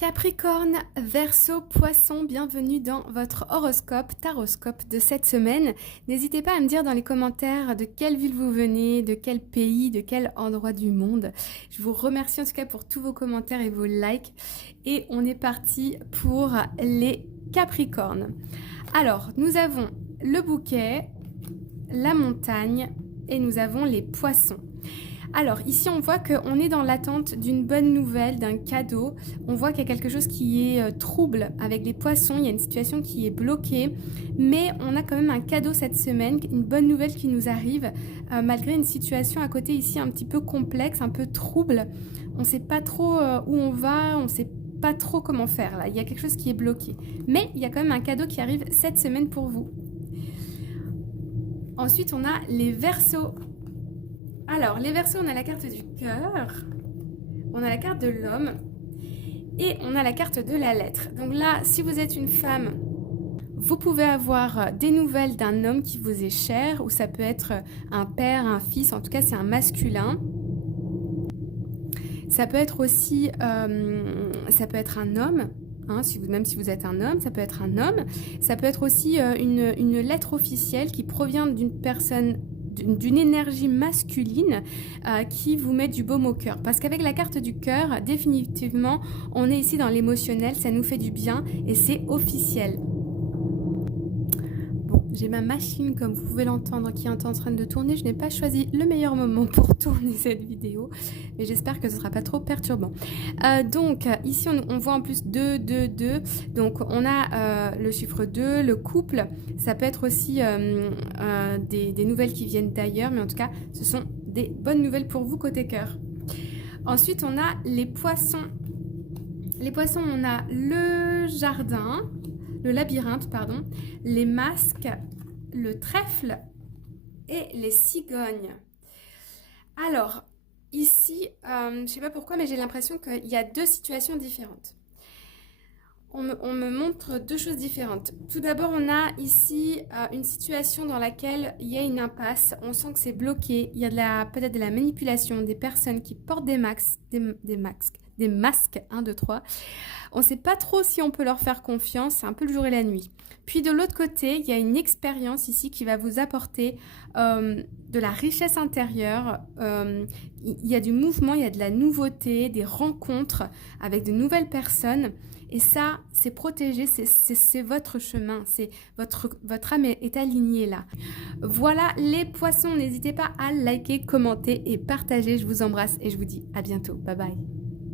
Capricorne, Verseau, Poisson, bienvenue dans votre horoscope, taroscope de cette semaine. N'hésitez pas à me dire dans les commentaires de quelle ville vous venez, de quel pays, de quel endroit du monde. Je vous remercie en tout cas pour tous vos commentaires et vos likes. Et on est parti pour les Capricornes. Alors, nous avons le bouquet, la montagne et nous avons les poissons. Alors ici on voit qu'on est dans l'attente d'une bonne nouvelle, d'un cadeau. On voit qu'il y a quelque chose qui est trouble avec les poissons, il y a une situation qui est bloquée. Mais on a quand même un cadeau cette semaine, une bonne nouvelle qui nous arrive malgré une situation à côté ici un petit peu complexe, un peu trouble. On ne sait pas trop où on va, on ne sait pas trop comment faire là. Il y a quelque chose qui est bloqué. Mais il y a quand même un cadeau qui arrive cette semaine pour vous. Ensuite on a les Verseaux. Alors, les Verseaux, on a la carte du cœur, on a la carte de l'homme et on a la carte de la lettre. Donc là, si vous êtes une femme, vous pouvez avoir des nouvelles d'un homme qui vous est cher, ou ça peut être un père, un fils, en tout cas c'est un masculin. Ça peut être aussi, ça peut être un homme. Hein, même si vous êtes un homme, ça peut être un homme. Ça peut être aussi une lettre officielle qui provient d'une personne, d'une énergie masculine qui vous met du baume au cœur. Parce qu'avec la carte du cœur, définitivement, on est ici dans l'émotionnel, ça nous fait du bien et c'est officiel. Bon, j'ai ma machine, comme vous pouvez l'entendre, qui est en train de tourner. Je n'ai pas choisi le meilleur moment pour tourner cette vidéo, mais j'espère que ce ne sera pas trop perturbant. Donc, ici, on voit en plus 2, 2, 2. Donc, on a le chiffre 2, le couple. Ça peut être aussi des nouvelles qui viennent d'ailleurs, mais en tout cas, ce sont des bonnes nouvelles pour vous côté cœur. Ensuite, on a les poissons. Les poissons, on a le jardin, le labyrinthe, pardon, les masques, le trèfle et les cigognes. Alors, ici, je ne sais pas pourquoi, mais j'ai l'impression qu'il y a deux situations différentes. On me montre deux choses différentes. Tout d'abord, on a ici une situation dans laquelle il y a une impasse. On sent que c'est bloqué. Il y a peut-être de la manipulation, des personnes qui portent des masques, 1, 2, 3. On ne sait pas trop si on peut leur faire confiance. C'est un peu le jour et la nuit. Puis de l'autre côté, il y a une expérience ici qui va vous apporter de la richesse intérieure. Il y a du mouvement, il y a de la nouveauté, des rencontres avec de nouvelles personnes. Et ça, c'est protégé, c'est votre chemin, c'est votre âme est alignée là. Voilà les poissons, n'hésitez pas à liker, commenter et partager. Je vous embrasse et je vous dis à bientôt. Bye bye.